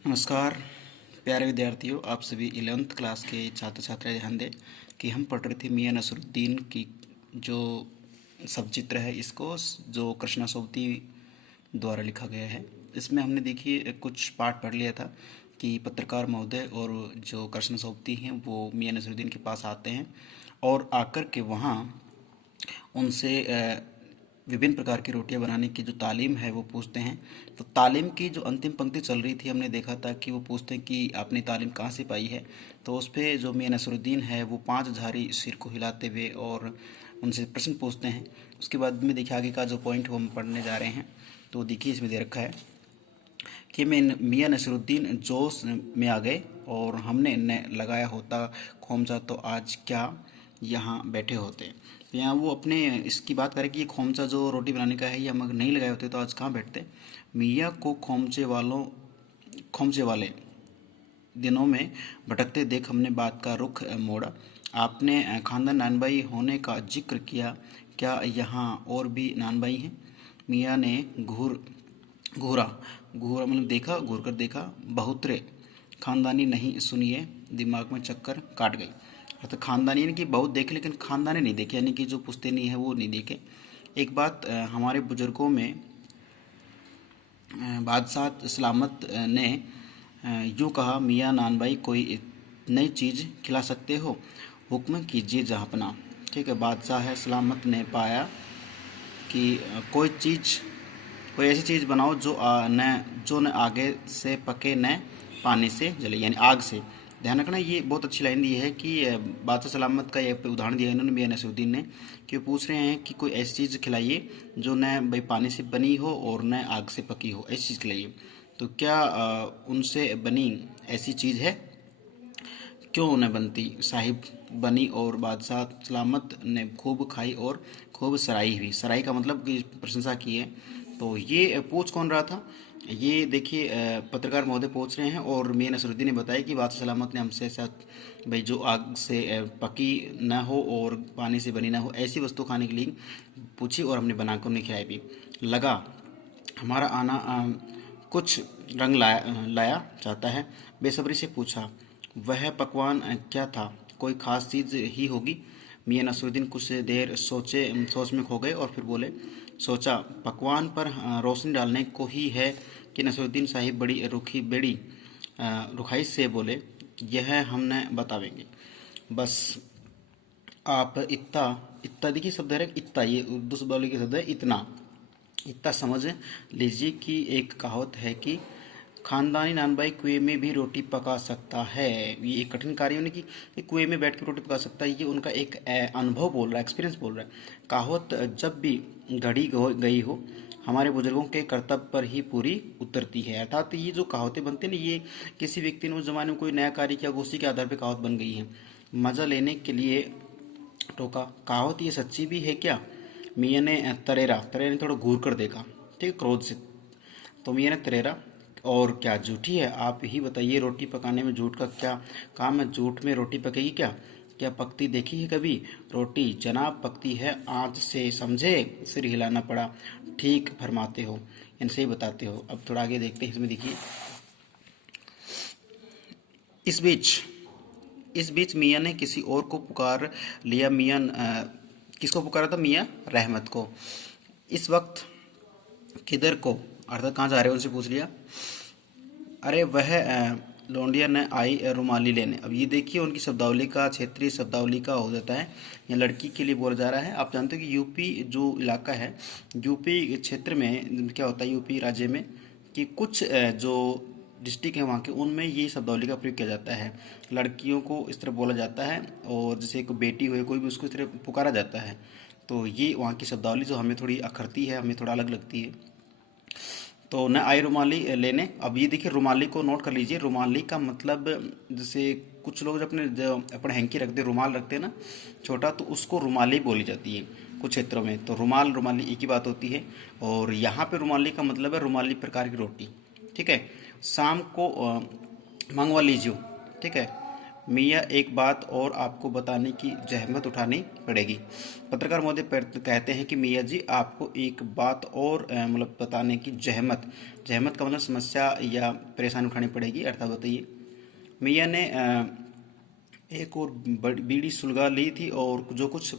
नमस्कार प्यारे विद्यार्थियों, आप सभी 11th क्लास के छात्र छात्राएं ध्यान दें कि हम पढ़ रहे थे मियां नसरुद्दीन की जो सबचित्र है, इसको जो कृष्णा द्वारा लिखा गया है। इसमें हमने देखिए कुछ पाठ पढ़ लिया था कि पत्रकार महोदय और जो कृष्ण सोबती हैं वो मियां नसरुद्दीन के पास आते हैं और आकर के वहाँ उनसे विभिन्न प्रकार की रोटियां बनाने की जो तालीम है वो पूछते हैं। तो तालीम की जो अंतिम पंक्ति चल रही थी, हमने देखा था कि वो पूछते हैं कि आपने तालीम कहाँ से पाई है। तो उस पर जो मियां नसरुद्दीन है वो पांच झारी सिर को हिलाते हुए और उनसे प्रश्न पूछते हैं। उसके बाद में देखिए आगे का जो पॉइंट वो हम पढ़ने जा रहे हैं। तो देखिए इसमें दे रखा है कि मैं मियां नसरुद्दीन जोश में आ गए और हमने न लगाया होता खोमचा तो आज क्या यहाँ बैठे होते। तो यहाँ वो अपने इसकी बात करें कि ये खोमचा जो रोटी बनाने का है, ये हम अगर नहीं लगाए होते तो आज कहाँ बैठते। मियाँ को खोमचे वाले दिनों में भटकते देख हमने बात का रुख मोड़ा। आपने खानदान नानबाई होने का जिक्र किया, क्या यहाँ और भी नानबाई हैं। मियाँ ने घूरा घूरा मतलब देखा, घूर कर देखा। बहुतरे खानदानी नहीं, सुनिए दिमाग में चक्कर काट गई। अर्थात खानदानी यानी कि बहुत देखे लेकिन खानदानी नहीं देखे, यानी कि जो पुश्तैनी है वो नहीं देखे। एक बात हमारे बुजुर्गों में बादशाह सलामत ने यूँ कहा, मियाँ नानबाई कोई नई चीज़ खिला सकते हो, हुक्म कीजिए जहाँपना। ठीक है, बादशाह है सलामत ने पाया कि कोई ऐसी चीज़ बनाओ जो न आगे से पके न पानी से जले, यानी आग से। ध्यान रखना, ये बहुत अच्छी लाइन दी है कि बादशाह सलामत का ये उदाहरण दिया है इन्होंने मियां नसरुद्दीन ने, कि वो पूछ रहे हैं कि कोई ऐसी चीज़ खिलाइए जो न भाई पानी से बनी हो और न आग से पकी हो, ऐसी चीज़ खिलाइए। तो क्या उनसे बनी ऐसी चीज़ है? क्यों न बनती साहिब, बनी और बादशाह सलामत ने खूब खाई और खूब सराही हुई। सराही का मतलब कि प्रशंसा की है। तो ये पूछ कौन रहा था? ये देखिए पत्रकार महोदय पूछ रहे हैं और मियां नसरुद्दीन ने बताया कि बादशाह सलामत ने हमसे ऐसा भाई जो आग से पकी ना हो और पानी से बनी ना हो ऐसी वस्तु खाने के लिए पूछी और हमने बनाकर उन्हें खिलाई भी। लगा हमारा आना कुछ रंग लाया चाहता है, बेसब्री से पूछा। वह पकवान क्या था? कोई खास चीज़ ही होगी। मियां नसरुद्दीन कुछ देर सोच में खो गए और फिर बोले, सोचा पकवान पर रोशनी डालने को ही है कि। नसरुद्दीन साहिब बड़ी रुखाई से बोले, यह हम न बतावेंगे, बस आप इतना इतना देखिए शब्द है इतना, ये उर्दू शब्दावली के शब्द है इतना। इतना समझ लीजिए कि एक कहावत है कि खानदानी नानबाई कुएं में भी रोटी पका सकता है। ये एक कठिन कार्य होने की, ये कुएं में बैठ के रोटी पका सकता है, ये उनका एक अनुभव बोल रहा है, एक्सपीरियंस बोल रहा है। कहावत जब भी गई हो, हमारे बुजुर्गों के कर्तव्य पर ही पूरी उतरती है। अर्थात ये जो कहावतें बनती हैं ना, ये किसी व्यक्ति ने उस जमाने में कोई नया कार्य किया, उसी के आधार पर कहावत बन गई है। मजा लेने के लिए टोका, कहावत ये सच्ची भी है क्या? मियाँ ने तरेरा ने थोड़ा घूर कर देखा, ठीक है, क्रोध से। तो मियाँ ने तरेरा, और क्या झूठी है? आप ही बताइए, रोटी पकाने में झूठ का क्या काम है? झूठ में रोटी पकेगी क्या? क्या पकती देखी है कभी रोटी? जनाब पकती है आँच से, समझे? सिर हिलाना पड़ा। ठीक फरमाते हो, इनसे ही बताते हो। अब थोड़ा आगे देखते हैं, इसमें देखिए। इस बीच इस बीच मियाँ ने किसी और को पुकार लिया। किसको पुकारा था? मियाँ रहमत को। इस वक्त किधर को, अर्थात कहाँ जा रहे हो, उनसे पूछ लिया। अरे वह लौंडिया ने आई रुमाली लेने। अब ये देखिए उनकी शब्दावली का, क्षेत्रीय शब्दावली का हो जाता है। यहाँ लड़की के लिए बोला जा रहा है। आप जानते हो कि यूपी जो इलाका है, यूपी क्षेत्र में क्या होता है, यूपी राज्य में कि कुछ जो डिस्ट्रिक्ट है वहाँ के, उनमें ये शब्दावली का प्रयोग किया जाता है। लड़कियों को इस तरह बोला जाता है और जैसे कोई बेटी हो कोई भी, उसको इस तरह पुकारा जाता है। तो ये वहाँ की शब्दावली जो हमें थोड़ी अखरती है, हमें थोड़ा अलग लगती है। तो न आई रुमाली लेने। अब ये देखिए रुमाली को नोट कर लीजिए। रुमाली का मतलब, जैसे कुछ लोग जो अपने हैंकी रखते, रुमाल रखते हैं ना छोटा, तो उसको रुमाली बोली जाती है कुछ क्षेत्रों में। तो रुमाली एक ही बात होती है। और यहाँ पे रुमाली का मतलब है रुमाली प्रकार की रोटी। ठीक है, शाम को मंगवा लीजिए। ठीक है, मियाँ एक बात और आपको बताने की जहमत उठानी पड़ेगी। पत्रकार महोदय कहते हैं कि मियाँ जी आपको एक बात और मतलब बताने की जहमत, जहमत का मतलब समस्या या परेशानी उठानी पड़ेगी, अर्थात बताइए। मियाँ ने एक और बीड़ी सुलगा ली थी और जो कुछ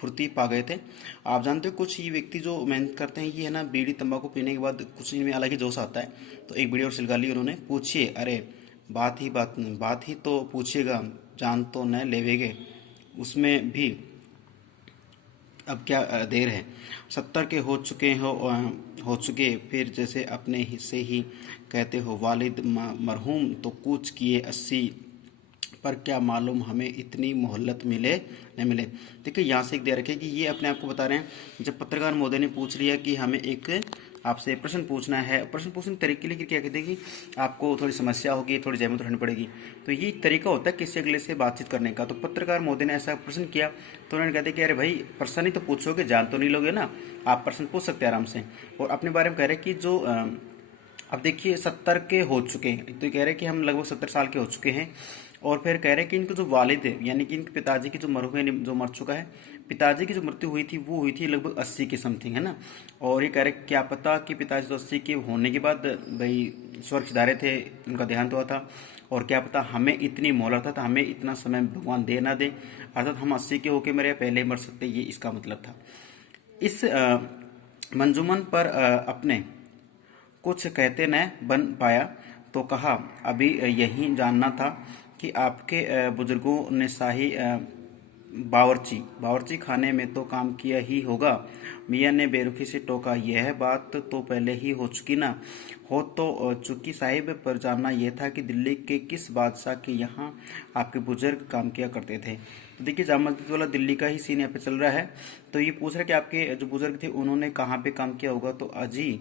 फुर्ती पा गए थे। आप जानते हो कुछ ये व्यक्ति जो मेहनत करते हैं ये है ना, बीड़ी तंबाकू पीने के बाद कुछ इनमें अलग ही जोश आता है। तो एक बीड़ी और सुलगा ली उन्होंने। पूछिए, अरे बात ही तो पूछिएगा, जान तो न लेवेगे उसमें भी, अब क्या देर है। 70 के हो चुके फिर जैसे अपने हिस्से ही कहते हो। वालिद मरहूम तो कूच किए 80, पर क्या मालूम हमें इतनी मोहलत मिले न मिले। देखिए यहाँ से एक दे रखे कि ये अपने आप को बता रहे हैं। जब पत्रकार महोदय ने पूछ लिया कि हमें एक आपसे प्रश्न पूछना है, प्रश्न पूछने के तरीके के लिए क्या कहते हैं कि आपको थोड़ी समस्या होगी, थोड़ी जहमत उठानी पड़ेगी। तो ये तरीका होता है किसी अगले से बातचीत करने का। तो पत्रकार महोदय ने ऐसा प्रश्न किया तो उन्होंने कहते कि अरे भाई प्रश्न ही तो पूछोगे, जान तो नहीं लोगे ना, आप प्रश्न पूछ सकते हैं आराम से। और अपने बारे में कह रहे कि जो अब देखिए 70 के हो चुके हैं, तो कह रहे हैं कि हम लगभग 70 साल के हो चुके हैं। और फिर कह रहे हैं कि इनके जो वालिद है, यानी कि इनके पिताजी की जो मरहूम है, जो मर चुका है, पिताजी की जो मृत्यु हुई थी वो हुई थी लगभग 80 के समथिंग, है ना। और ये कह रहे क्या पता कि पिताजी तो 80 के होने के बाद भाई स्वर्ग सिधारे थे, उनका देहांत हुआ था। और क्या पता हमें इतनी मोहलत था, हमें इतना समय भगवान दे ना दे, अर्थात हम 80 के होके मरे पहले मर सकते, ये इसका मतलब था। इस मंजूमन पर अपने कुछ कहते न बन पाया तो कहा, अभी यही जानना था कि आपके बुजुर्गों ने शाही बावर्ची खाने में तो काम किया ही होगा। मियाँ ने बेरुखी से टोका, यह बात तो पहले ही हो चुकी ना। हो तो चुकी साहिब, पर जानना यह था कि दिल्ली के किस बादशाह के यहाँ आपके बुजुर्ग काम किया करते थे। तो देखिए जामा मस्जिद वाला दिल्ली का ही सीन यहाँ पे चल रहा है। तो ये पूछ रहा है कि आपके जो बुजुर्ग थे उन्होंने कहाँ पे काम किया होगा। तो अजी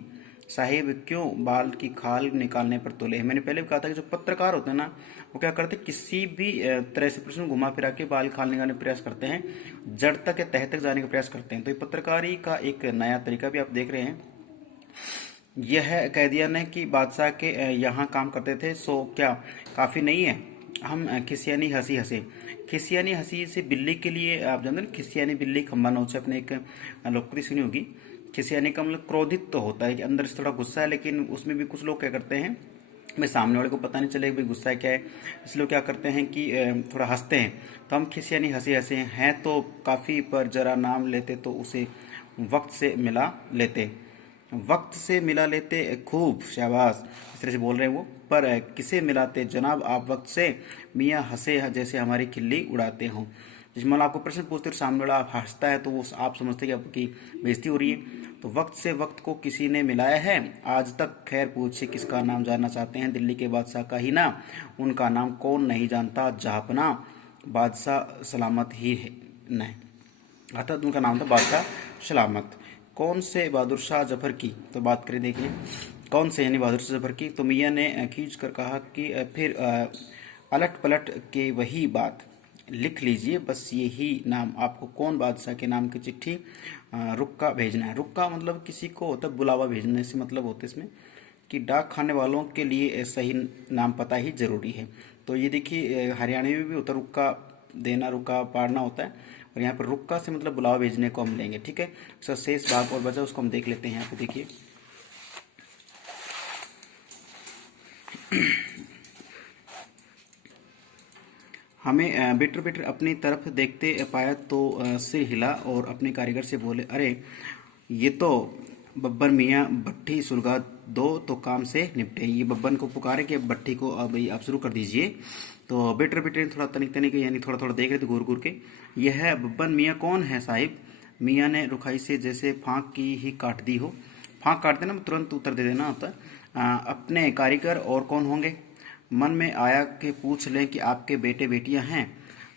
साहिब क्यों बाल की खाल निकालने पर तुले हैं। मैंने पहले भी कहा था कि जो पत्रकार होते हैं ना, वो क्या करते हैं, किसी भी तरह से प्रश्न घुमा फिरा के बाल खाल निकालने का प्रयास करते हैं, जड़ तक या तह तक जाने का प्रयास करते हैं। तो ये पत्रकारी का एक नया तरीका भी आप देख रहे हैं। यह कह दिया ने कि बादशाह के यहाँ काम करते थे, सो क्या काफ़ी नहीं है। हम खिसियानी हंसी हंसे। खिसियानी हंसी से बिल्ली के लिए आप जानते हैं, खिसियानी बिल्ली खम्बा नोच, अपने एक लोकप्रिय सुनी होगी। खिसियानी का मतलब क्रोधित तो होता है कि अंदर से थोड़ा गुस्सा है, लेकिन उसमें भी कुछ लोग क्या करते हैं, भाई सामने वाले को पता नहीं चले भाई गुस्सा है क्या है, इसलिए क्या करते हैं कि थोड़ा हंसते हैं। तो हम खिसियानी हंसी हंसे हैं तो काफ़ी, पर जरा नाम लेते तो उसे वक्त से मिला लेते। वक्त से मिला लेते, खूब शाबाश, इस तरह से बोल रहे हैं वो। पर किसे मिलाते जनाब आप वक्त से, मियाँ हंसे जैसे हमारी खिल्ली उड़ाते हों। जिस मतलब आपको प्रश्न पूछते हो सामने वाला आप हंसता है तो वो आप समझते हैं कि आपकी बेइज्जती हो रही है। तो वक्त से वक्त को किसी ने मिलाया है आज तक, खैर पूछे किसका नाम जानना चाहते हैं, दिल्ली के बादशाह का ही ना, उनका नाम कौन नहीं जानता, जहाँपना बादशाह सलामत ही है न। अर्थात उनका नाम था बादशाह सलामत। कौन से बहादुर शाह जफर की, तो बात करें देखिए कौन से यानी बहादुर शाह जफर की। तो मियाँ ने खींच कर कहा कि फिर अलट पलट के वही बात लिख लीजिए, बस यही नाम। आपको कौन बादशाह के नाम की चिट्ठी रुक्का भेजना है। रुक्का मतलब किसी को होता है बुलावा भेजने से मतलब होता है इसमें कि डाक खाने वालों के लिए सही नाम पता ही जरूरी है। तो ये देखिए हरियाणा में भी होता है रुक्का देना, रुक्का पाड़ना होता है, और यहाँ पर रुक्का से मतलब बुलावा भेजने को हम लेंगे, ठीक है। उसका शेष भाग और बचा उसको हम देख लेते हैं। यहाँ पे देखिए हमें बिटर बिटर अपनी तरफ देखते पाया तो सिर हिला और अपने कारीगर से बोले, अरे ये तो बब्बर मियाँ भट्टी सुलगा दो तो काम से निपटे। ये बब्बन को पुकारे कि भट्टी को अब आप शुरू कर दीजिए। तो बिटर बिटर थोड़ा तनिक तनिक यानी थोड़ा थोड़ा देख रहे थे घूर घूर के। यह बब्बन मियाँ कौन है साहिब। मियाँ ने रुखाई से जैसे फांक की ही काट दी हो। फांक काट देना तुरंत उत्तर दे देना होता है। अपने कारीगर और कौन होंगे। मन में आया कि पूछ लें कि आपके बेटे बेटियां हैं,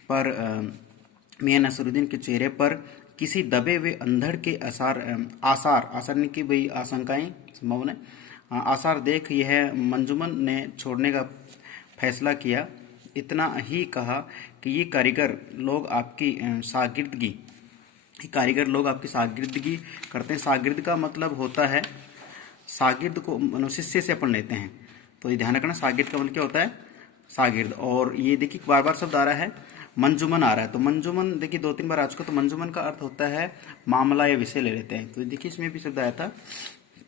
पर मियां नसरुद्दीन के चेहरे पर किसी दबे हुए अंधड़ के आसार नहीं कि भाई आशंकाएं संभावना आसार देख यह मंजुमन ने छोड़ने का फैसला किया। इतना ही कहा कि ये कारीगर लोग आपकी शागिर्दगी करते हैं। शागिर्द का मतलब होता है, शागिर्द को शिष्य से अपन लेते हैं। तो ये ध्यान रखना, शागिर्द का मतलब क्या होता है, शागिर्द। और ये देखिए बार बार शब्द आ रहा है, मंजुमन आ रहा है, तो मंजुमन देखिए 2-3 बार आ चुका। तो मंजुमन का अर्थ होता है मामला या विषय ले लेते हैं। तो देखिए इसमें भी शब्द आया था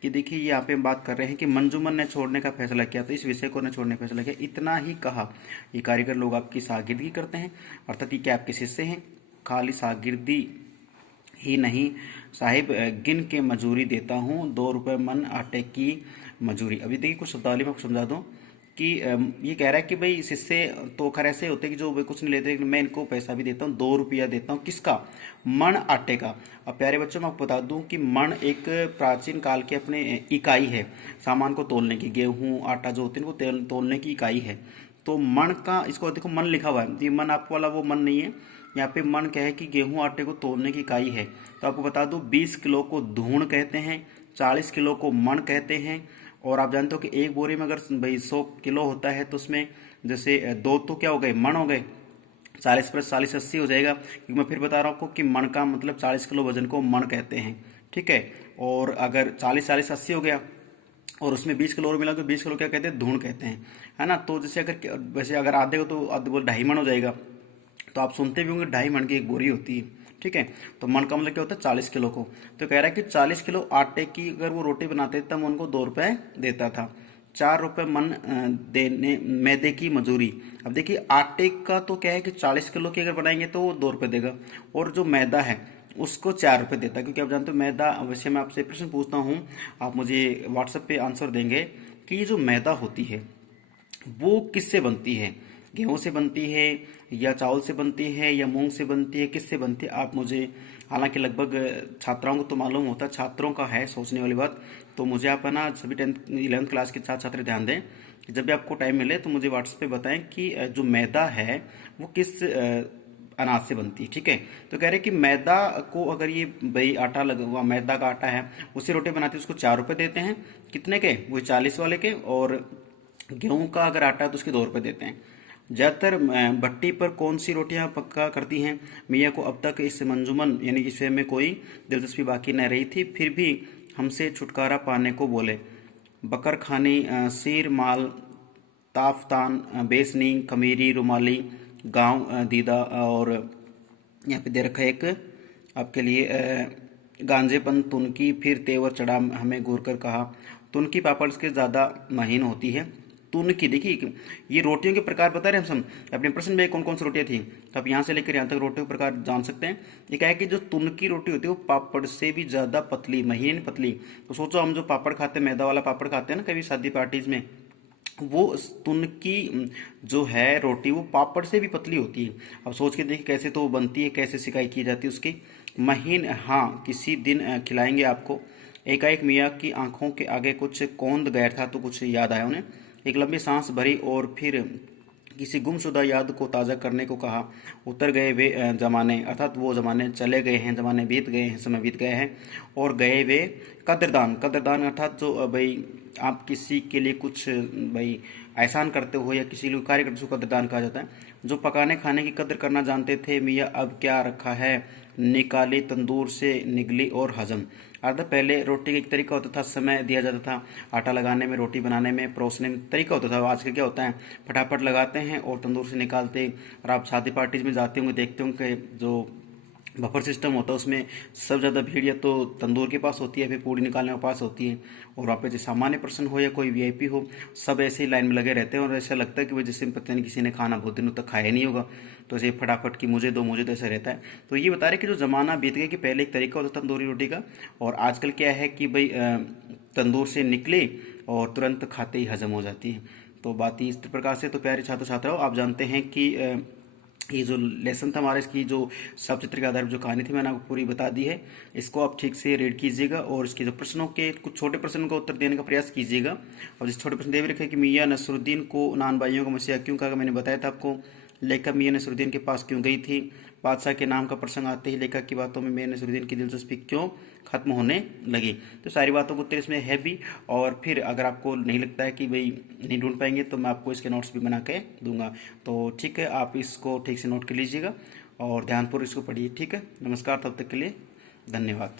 कि देखिए यहाँ पे हम बात कर रहे हैं कि मंजुमन ने छोड़ने का फैसला किया, तो इस विषय को ने छोड़ने का फैसला किया, इतना ही कहा। ये कारीगर लोग आपकी शागिर्दगी करते हैं, अर्थात ये क्या आपके शिष्य हैं। खाली शागिर्दी ही नहीं साहिब, गिन के मजूरी देता हूँ, 2 रुपये मन आटे की मजूरी। अभी देखिए कुछ शब्दावली में आपको समझा दूँ कि ये कह रहा है कि भाई शिष्य तो खैर ऐसे होते हैं कि जो भाई कुछ नहीं लेते, मैं इनको पैसा भी देता हूँ, 2 रुपया देता हूँ। किसका? मण आटे का। अब प्यारे बच्चों मैं आपको बता दूं कि मण एक प्राचीन काल के अपने इकाई है, सामान को तोलने की। गेहूँ आटा जो होते हैं वो तोलने की इकाई है। तो मण का, इसको देखो मन लिखा हुआ है, ये मन आपको वाला वो मन नहीं है, यहाँ पे मन क्या है कि गेहूं आटे को तोलने की इकाई है। तो आपको बता दूं 20 किलो को धूण कहते हैं, 40 किलो को मण कहते हैं। और आप जानते हो कि एक बोरी में अगर भाई 100 किलो होता है तो उसमें जैसे 2 तो क्या हो गए, मण हो गए, 40 + 40 80 हो जाएगा। क्योंकि मैं फिर बता रहा हूँ आपको कि मण का मतलब 40 किलो वजन को मण कहते हैं, ठीक है। और अगर 40 80 हो गया और उसमें 20 किलो और मिला तो 20 किलो क्या कहते हैं, धूण कहते हैं, है ना। तो जैसे अगर वैसे अगर आधे हो तो आधे बोल 2.5 मण हो जाएगा। तो आप सुनते भी होंगे 2.5 मण की एक बोरी होती है, ठीक है। तो मण का मतलब क्या होता है, 40 किलो को। तो कह रहा है कि 40 किलो आटे की अगर वो रोटी बनाते तब उनको 2 रुपये देता था। 4 रुपये मन देने मैदे की मजूरी। अब देखिए आटे का तो क्या है कि 40 किलो की अगर बनाएंगे तो वो 2 रुपये देगा, और जो मैदा है उसको 4 रुपये देता है। क्योंकि आप जानते हो मैदा, वैसे मैं आपसे प्रश्न पूछता हूँ, आप मुझे व्हाट्सएप पे आंसर देंगे कि ये जो मैदा होती है वो किससे बनती है, गेहूं से बनती है या चावल से बनती है या मूंग से बनती है, किससे बनती है आप मुझे, हालांकि लगभग छात्राओं को तो मालूम होता है, छात्रों का है सोचने वाली बात। तो मुझे आप है ना सभी 10th 11th क्लास के छात्र छात्र ध्यान दें कि जब भी आपको टाइम मिले तो मुझे व्हाट्सएप पे बताएं कि जो मैदा है वो किस अनाज से बनती है, ठीक है। तो कह रहे हैं कि मैदा को अगर ये भाई आटा लगा हुआ मैदा का आटा है उससे रोटी बनाते हैं उसको 4 रुपये देते हैं, कितने के, वो 40 वाले के। और गेहूं का अगर आटा है तो उसके 2 रुपये देते हैं। ज़्यादातर भट्टी पर कौन सी रोटियां पक्का करती हैं मियाँ को अब तक इस मंजूमन यानी इस विषय में कोई दिलचस्पी बाकी न रही थी, फिर भी हमसे छुटकारा पाने को बोले। बकर खानी, सीर माल, ताफतान, बेसनी, खमीरी, रुमाली, गांव दीदा। और यहाँ पे दे रखा है एक आपके लिए गांजेपन तुनकी, फिर तेवर चढ़ा हमें घूर कर कहा। तुनकी पापड़ के ज़्यादा महीन होती है। तुनकी देखिए ये रोटियों के प्रकार बता रहे हैं हम अपने प्रश्न में कौन कौन सी रोटियां थी, तो आप यहाँ से लेकर यहाँ तक रोटियों के प्रकार जान सकते हैं। ये क्या है कि जो तुनकी रोटी होती है वो पापड़ से भी ज़्यादा पतली, महीन पतली। तो सोचो हम जो पापड़ खाते हैं, मैदा वाला पापड़ खाते हैं ना कभी शादी पार्टीज में, वो तुनकी जो है रोटी वो पापड़ से भी पतली होती है। अब सोच के देखिए कैसे तो वो बनती है, कैसे सिकाई की जाती है उसकी। महीन, हाँ किसी दिन खिलाएंगे आपको। एकाएक मियाँ की आंखों के आगे कुछ कौंध गया था तो कुछ याद आया उन्हें। एक लंबी सांस भरी और फिर किसी गुमशुदा याद को ताज़ा करने को कहा। उतर गए वे जमाने, अर्थात वो जमाने चले गए हैं, जमाने बीत गए हैं, समय बीत गए हैं। और गए वे कदरदान, कदरदान अर्थात जो भाई आप किसी के लिए कुछ भाई एहसान करते हो या किसी लिए कार्य करते हो उसको कदरदान कहा जाता है। जो पकाने खाने की कदर करना जानते थे मियाँ अब क्या रखा है, निकाली तंदूर से निगली और हजम। अर्थात पहले रोटी का एक तरीका होता था, समय दिया जाता था आटा लगाने में, रोटी बनाने में, परोसने में तरीका होता था। आज का क्या होता है, फटाफट लगाते हैं और तंदूर से निकालते। और आप शादी पार्टीज में जाते होंगे, देखते होंगे जो बफर सिस्टम होता है उसमें सब ज़्यादा भीड़ या तो तंदूर के पास होती है, फिर पूड़ी निकालने के पास होती है। और वहाँ पे जो सामान्य पर्सन हो या कोई वीआईपी हो, सब ऐसे ही लाइन में लगे रहते हैं। और ऐसा लगता है कि वो जैसे पता नहीं किसी ने खाना बहुत दिनों तक खाया नहीं होगा, तो ऐसे फटाफट की मुझे दो ऐसा रहता है। तो ये बता रहे कि जो ज़माना बीत गया कि पहले एक तरीका होता था तंदूरी रोटी का, और आजकल क्या है कि भाई तंदूर से निकले और तुरंत खाते ही हजम हो जाती है। तो बात ही इस प्रकार से। तो प्यारे छात्र छात्राओं, आप जानते हैं कि ये जो लेसन था हमारा, इसकी जो सब चित्र के आधार पर जो कहानी थी मैंने आपको पूरी बता दी है। इसको आप ठीक से रीड कीजिएगा और इसके जो प्रश्नों के कुछ छोटे प्रश्नों का उत्तर देने का प्रयास कीजिएगा। और जिस छोटे प्रश्न दे भी रखे कि मियाँ नसरुद्दीन को नान भाइयों का मसीहा क्यों कहा, मैंने बताया था आपको। लेखक मियाँ नसरुद्दीन के पास क्यों गई थी। बादशाह के नाम का प्रसंग आते ही लेखक की बातों में मियाँ नसरुद्दीन की दिलचस्पी क्यों खत्म होने लगी। तो सारी बातों को उत्तर इसमें है भी। और फिर अगर आपको नहीं लगता है कि भाई नहीं ढूंढ पाएंगे तो मैं आपको इसके नोट्स भी बना के दूंगा। तो ठीक है, आप इसको ठीक से नोट कर लीजिएगा और ध्यानपूर्वक इसको पढ़िए। ठीक है, नमस्कार, तब तक के लिए धन्यवाद।